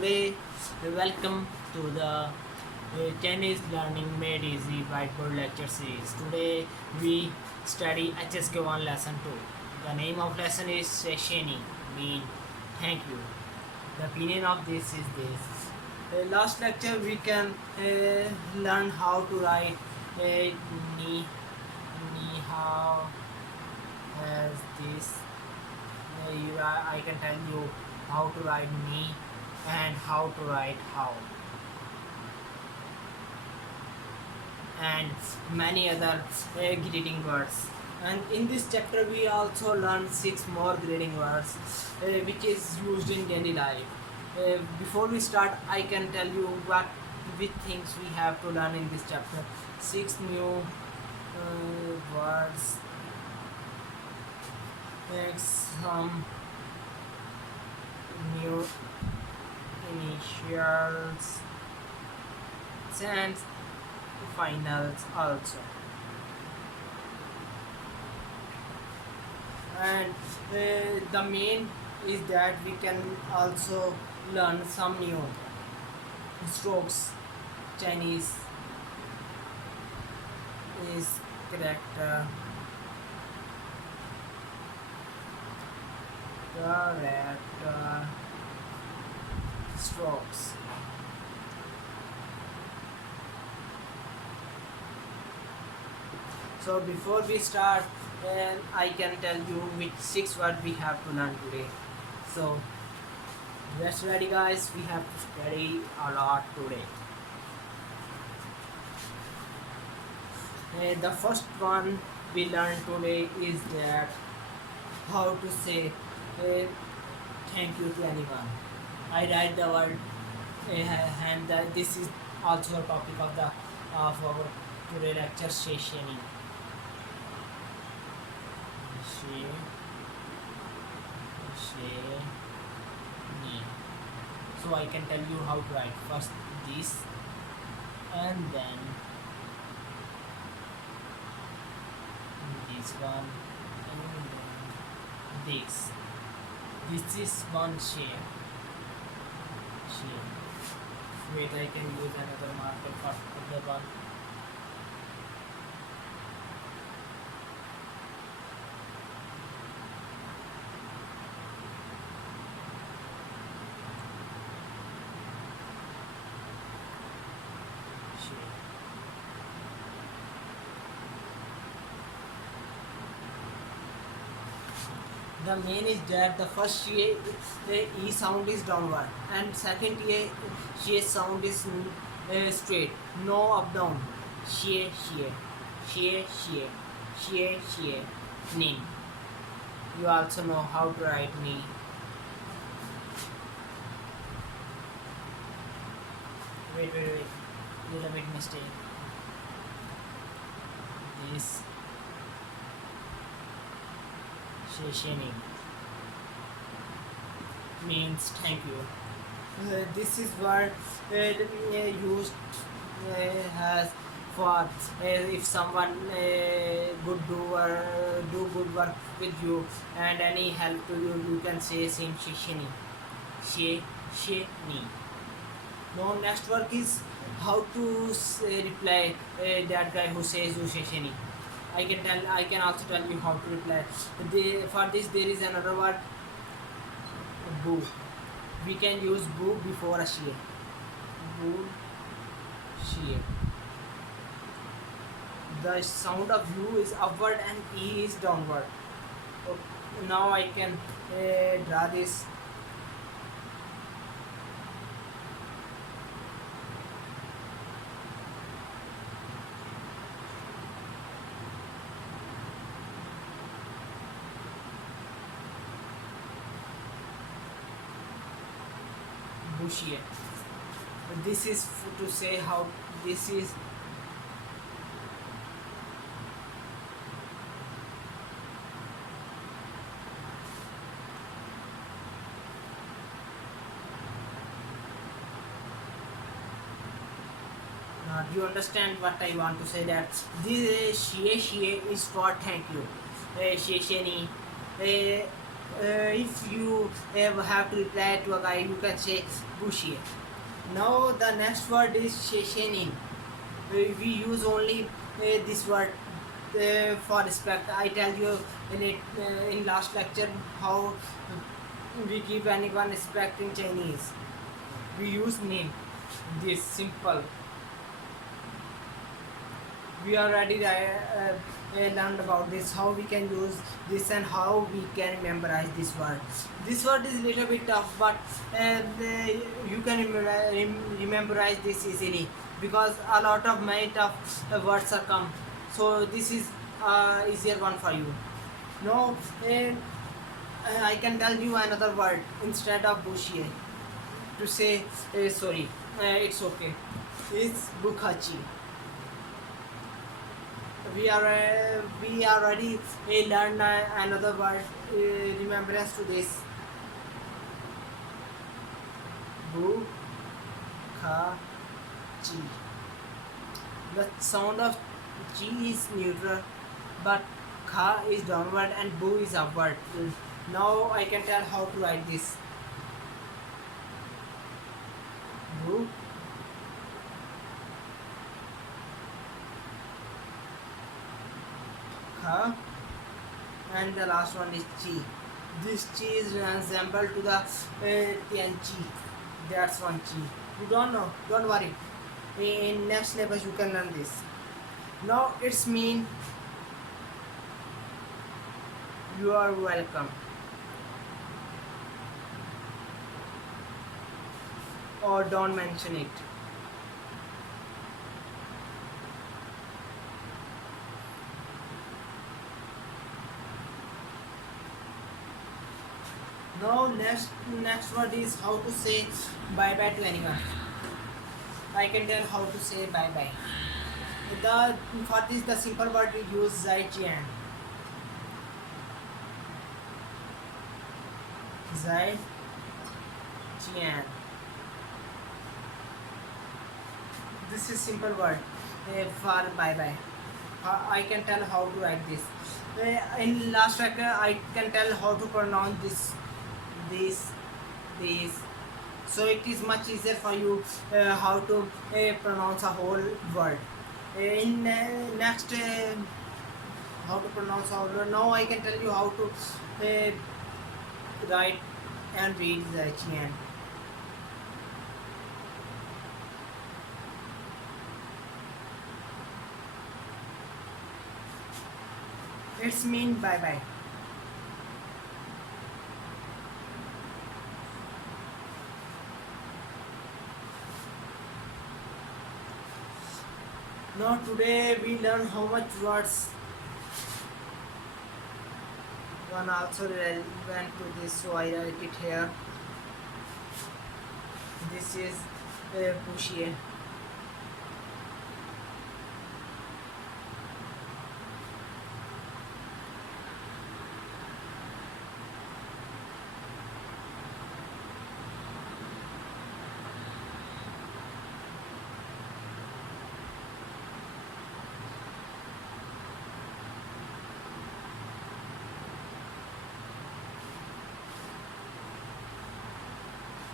today welcome to the Chinese Learning Made Easy Whiteboard Lecture Series. Today we study HSK 1 Lesson 2. The name of lesson is Sheni, mean thank you. The opinion of this is this. Last lecture we can learn how to write ni hao as this. I can tell you how to write ni and how to write how, and many other greeting words. And in this chapter we also learn 6 more greeting words which is used in daily life. Before we start, I can tell you which things we have to learn in this chapter. 6 new words, some new initials and finals also. And the main is that we can also learn some new strokes. Chinese is character strokes. So before we start, I can tell you which 6 words we have to learn today. So let's ready guys, we have to study a lot today. The first one we learn today is that how to say thank you to anyone. I write the word and this is also a topic of our today lecture session. So I can tell you how to write first this and then this one and then this. This is one shape. Wait, I can use another marker for the one. The main is that the first E sound is downward and second she sound is straight, no up down. She, nin. You also know how to write ni. Wait, little bit mistake. This Sheni means thank you. This is what used as for if someone good do good work with you and any help to you, you can say same Sheni. Now next work is how to reply that guy who says you Sheni. I can also tell you how to reply. For this there is another word, boo. We can use boo before a she. Boo, she. The sound of U is upward and E is downward. Okay, now I can draw this. Bushier. This is to say how this is do you understand what I want to say? That this she is for thank you. Sheni if you have to reply to a guy, you can say bushy. Now the next word is shenin. We use only this word for respect. I tell you in last lecture how we give anyone respect in Chinese. We use name. This simple. We already learned about this, how we can use this and how we can memorize this word. This word is little bit tough, but you can memorize this easily because a lot of many tough words are come. So this is easier one for you. No, I can tell you another word instead of bushy to say sorry. It's okay. It's bukhachi. We already learned another word remembrance to this. Bu kha chi. The sound of chi is neutral, but kha is downward and bu is upward. Now I can tell how to write this. Bu kha, and the last one is chi. This chi is resembled to the tian chi. That's one chi. You don't know, don't worry. In next level you can learn this. Now it's mean you are welcome or don't mention it. Now next word is how to say bye bye to anyone. I can tell how to say bye bye. The for this the simple word we use zai jian. Zai jian. This is simple word for bye bye. I can tell how to write this. In last tracker I can tell how to pronounce this. So it is much easier for you how to pronounce a whole word. In next how to pronounce a whole word. Now I can tell you how to write and read the Qian. It's mean bye bye. Now today we learn how much words. One also relevant to this, so I write it here. This is pushier.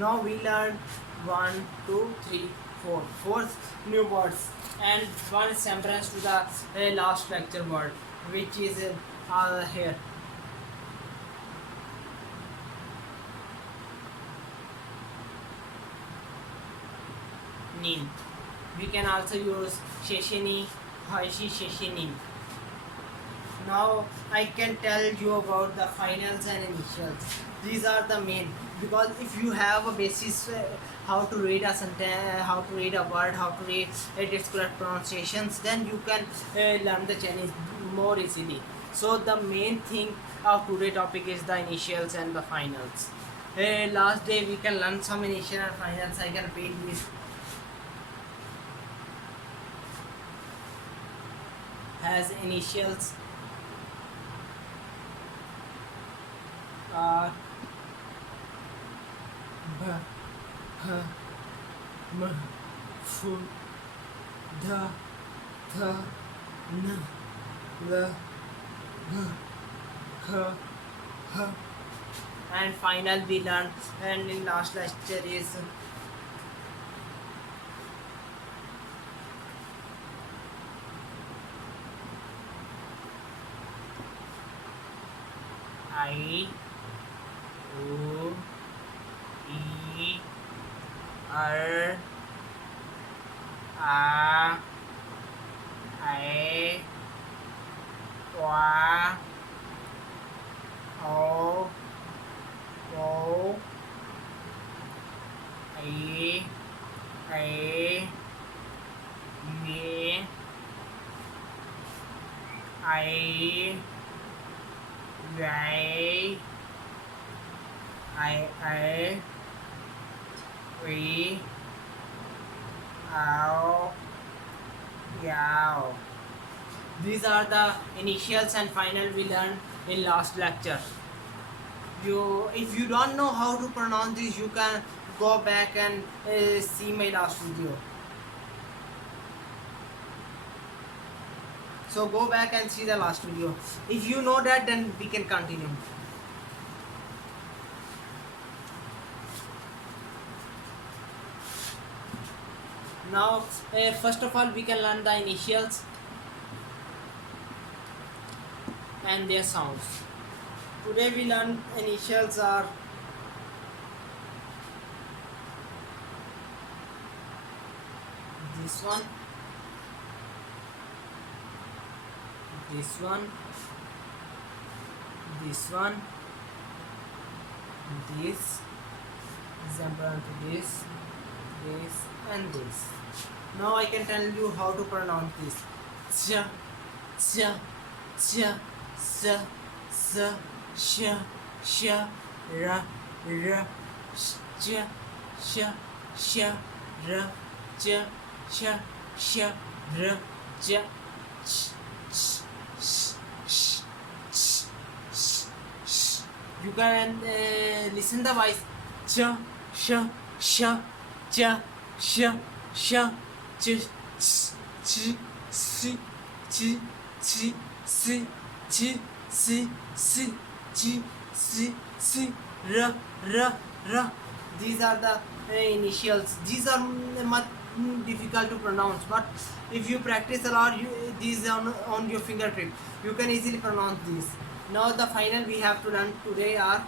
Now we learned 1, 2, 3, 4. Four new words and one semblance to the last lecture word, which is here. Nin. We can also use sheshini, haishi sheshinin. Now I can tell you about the finals and initials. These are the main, because if you have a basis how to read a sentence, how to read a word, how to read its correct pronunciations, then you can learn the Chinese more easily. So the main thing of today's topic is the initials and the finals. Last day we can learn some initial and finals. I can repeat this. Has initials R, B, H, M, F, D, Th, N, L, G, K, H, and final we learn, and in last lecture is I U E R A I Wa O O I I E I I we ow yow. These are the initials and final we learned in last lecture. If you don't know how to pronounce this, you can go back and see my last video. So go back and see the last video. If you know that, then we can continue. Now first of all we can learn the initials and their sounds. Today we learn initials are this one, this one, this one, this, example to this and this. Now I can tell you how to pronounce this. Ch, ch, ch, s, s, sh, sh, r, r, sh, sh, sh, r, ch, sh, sh, r, ch, ch, ch, ch, ch, ch, ch, ch. You can listen the voice. Ch, sh, sh, ch, sh, sh, ch, ch, ch, si, chi, chi, si, chi, si, si, chi, si, si, r, r, r. These are the initials. These are much difficult to pronounce, but if you practice a lot, these on your fingertip, you can easily pronounce these. Now the final we have to learn today are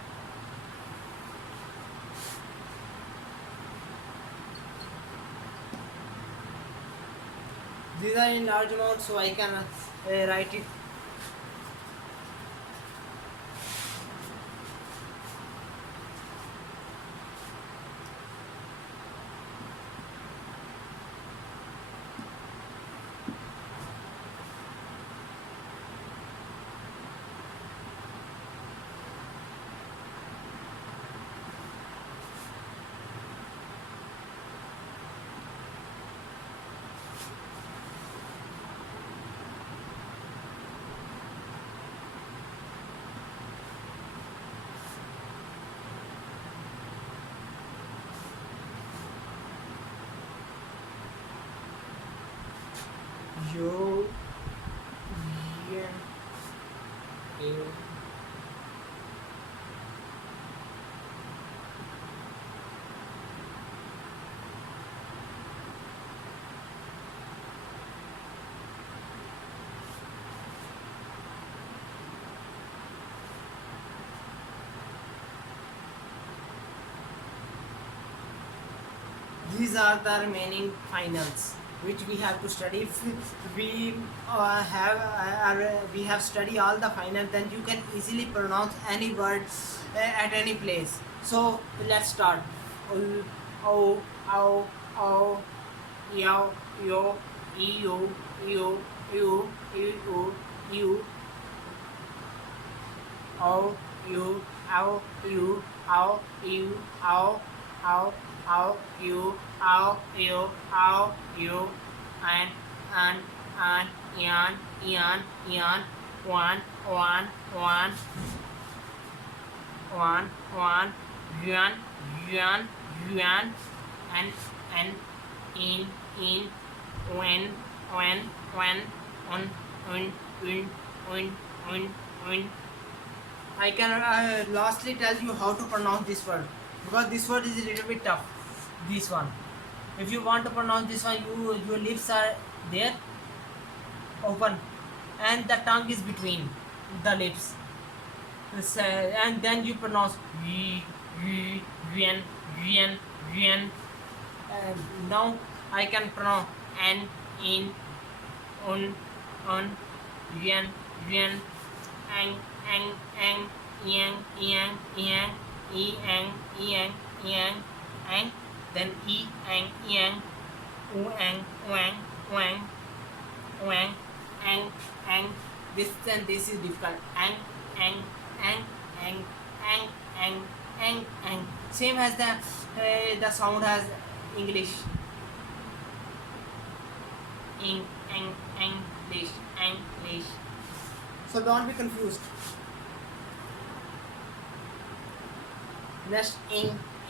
these are in large amount, so I can write it. Yo, yeah, ew. These are the remaining finals which we have to study. If we have studied all the final, then you can easily pronounce any word at any place. So let's start. O, ow, ow, yow, yo, eu, you, you, you, you, ow, you, ow, you, ow, you, ow, ow, ow, you, ow, you, ow, you, and, yan, yan, yan, one, yuan, yuan, yuan, and, in, when, un, un, I can lastly tell you how to pronounce this word, because this word is a little bit tough. This one, if you want to pronounce this one, your lips are there open, and the tongue is between the lips. And then you pronounce yuan, yuan, yuan. Now I can pronounce an, in, un, yuan, yuan, ang, ang, yang, yang, yang, yang, yang, yang, ang, then yang, wang, wang, wang, ang. This and this is difficult. Ang, ang, ang, ang, ang, ang, ang. Same as the sound as English. English, English. So don't be confused. Next, wang,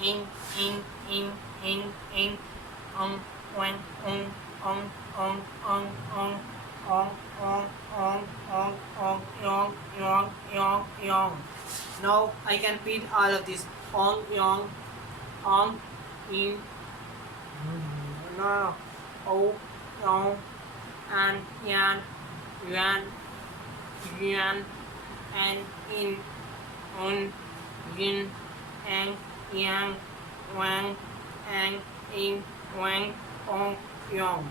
yong. Now I can repeat all of this. Yong, in, no, yong, and yan, yuan, and in, yin, and yang, wang, and in, wang, yong.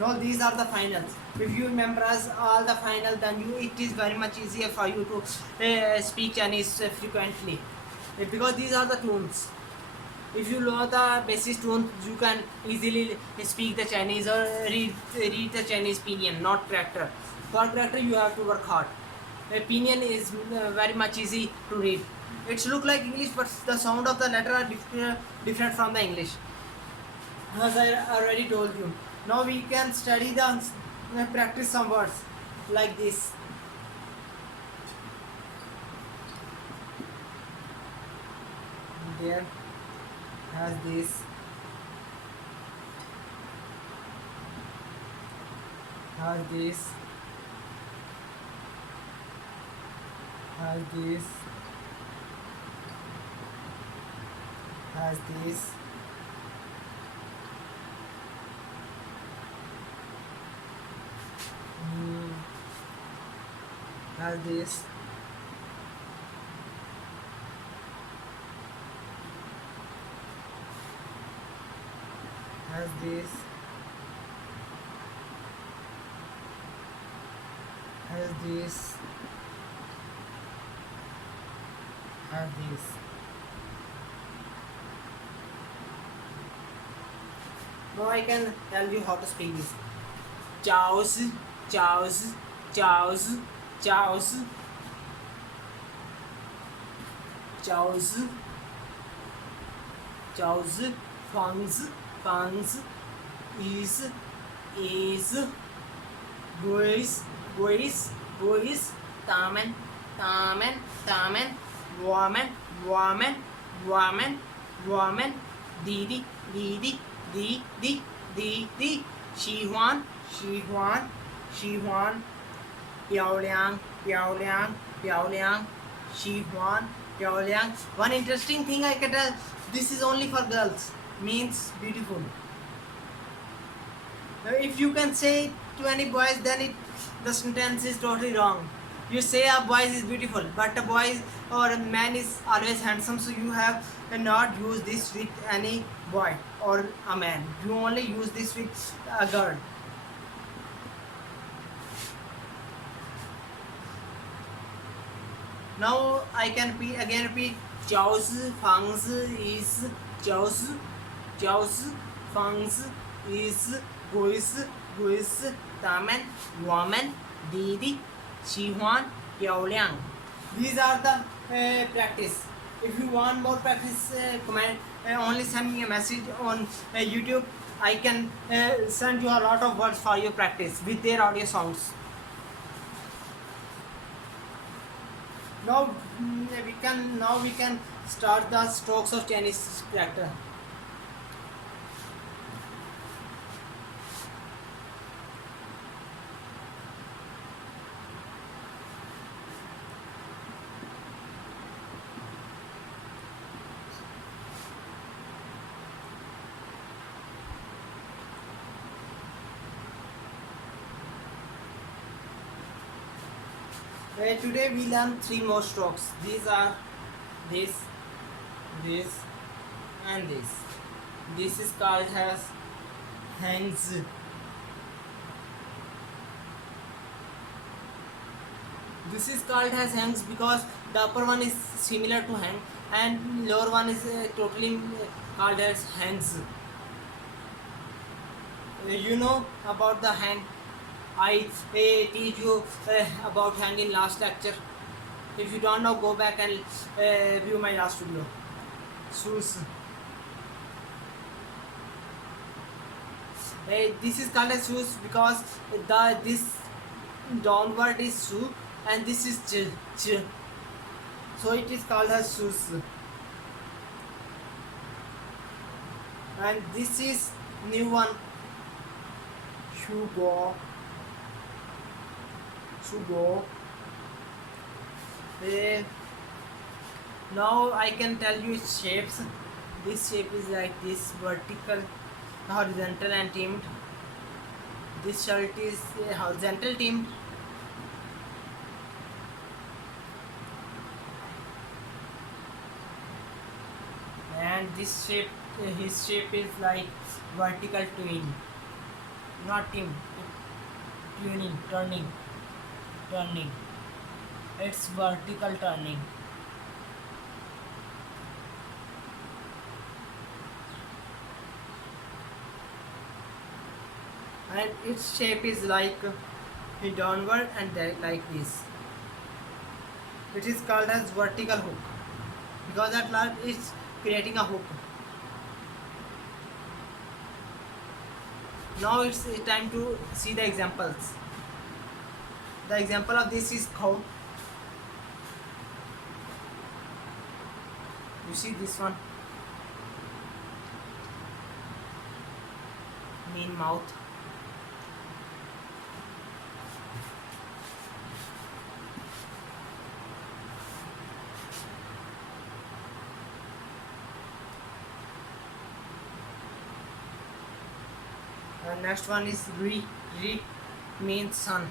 Now these are the finals. If you memorize all the final, then it is very much easier for you to speak Chinese frequently, because these are the tones. If you know the basic tones, you can easily speak the Chinese or read the Chinese pinyin, not character. For character, you have to work hard. The pinyin is very much easy to read. It's look like English, but the sound of the letter are different from the English, as I already told you. Now we can study practice some words like this. There has this. Has this. Has this. Has this. Has this. Has this. Has this. Has this. Now I can tell you how to speak this. Chaos, chaos, chaos, chaos, chaos, chaos, fangs, is, guis, tamen, woman, didi, Xi Huan, Piao Liang, Xi Huan, Piao Liang. One interesting thing I can tell, this is only for girls, means beautiful. Now if you can say to any boys, then the sentence is totally wrong. You say a boy is beautiful, but a boy or a man is always handsome, so you have not use this with any boy or a man. You only use this with a girl. Now I can repeat. Jiaozi, Fangzi is Jiaozi, Fangzi is Guis, Damen, woman, Didi, Xi Huan, Piao Liang. These are the practice. If you want more practice, comment. Only send me a message on YouTube. I can send you a lot of words for your practice with their audio sounds. Now we can start the strokes of Chinese character. Today we learn three more strokes. These are this, this, and this. This is called as hangs. This is called as hangs because the upper one is similar to hang and lower one is totally called as hangs. You know about the hang. I teach you about hang in last lecture. If you don't know, go back and view my last video. Shoes. This is called as shoes because this downward is shoe and this is ch. So it is called as shoes. And this is new one. Shoe go. Now I can tell you its shapes. This shape is like this, vertical, horizontal and teamed. This shirt is horizontal teamed. And this shape, his shape is like vertical twin, not team, tuning, turning. It's vertical turning. And its shape is like downward and like this. It is called as vertical hook because at last it's creating a hook. Now it's time to see the examples. The example of this is cow. You see this one, mean mouth. And next one is re means sun.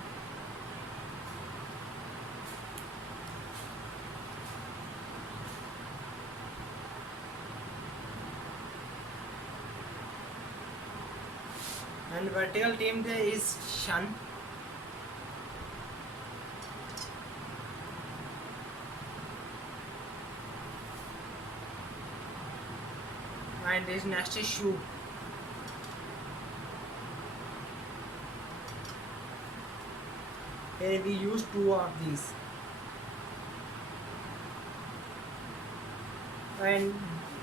And vertical teamed is shun. And this next is shoe. Here we use two of these. And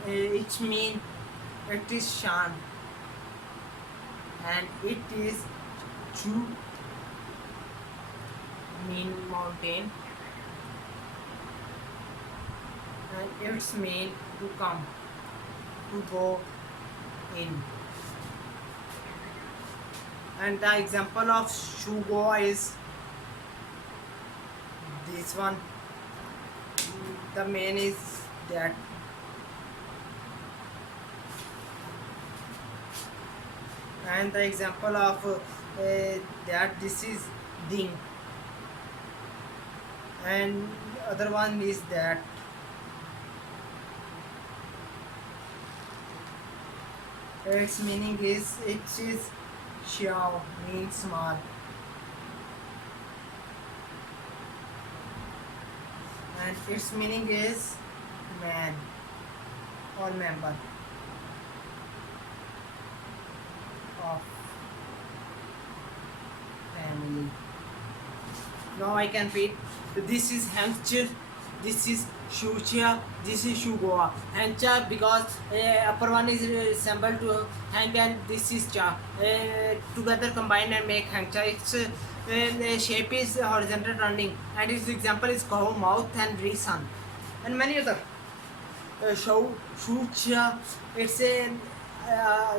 it means it is shan. And it is to mean mountain, and it's mean to come, to go in. And the example of shugo is this one. The main is that. And the example of that, this is ding, and other one is that. Its meaning is it is xiao, means small, and its meaning is man or member of family. Now I can read. This is hamster, this is shucha, this is shugoa. Hancha because upper one is resembled to hang and this is cha. Together combine and make hangcha. Its shape is horizontal turning and its example is cow, mouth and reason and many other. Shucha. It's a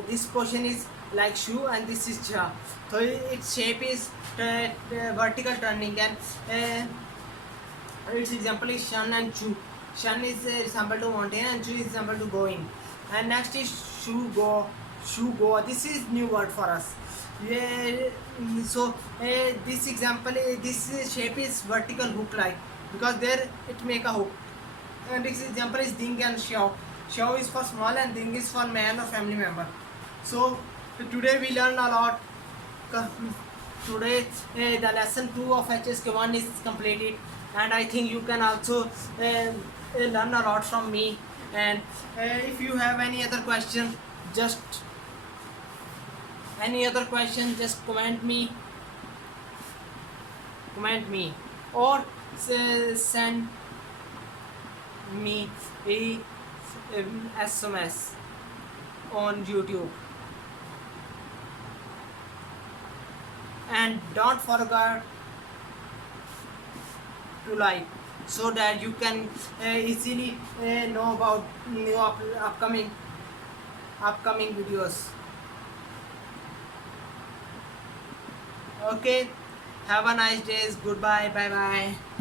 this portion is like shoe and this is cha. So its shape is vertical turning and its example is shun and chu. Shun is resemble to mountain and chu is resemble to going. And next is shoe go. This is new word for us. Yeah, so this example, this shape is vertical hook like, because there it make a hook. And this example is ding and xiao. Xiao is for small and ding is for man or family member. So today we learn a lot. Co- Today the lesson 2 of HSK1 is completed, and I think you can also learn a lot from me. And if you have any other question, just just comment me or send me a SMS on YouTube. And don't forget to like, so that you can easily know about new upcoming videos. Okay, have a nice day. Goodbye, bye bye.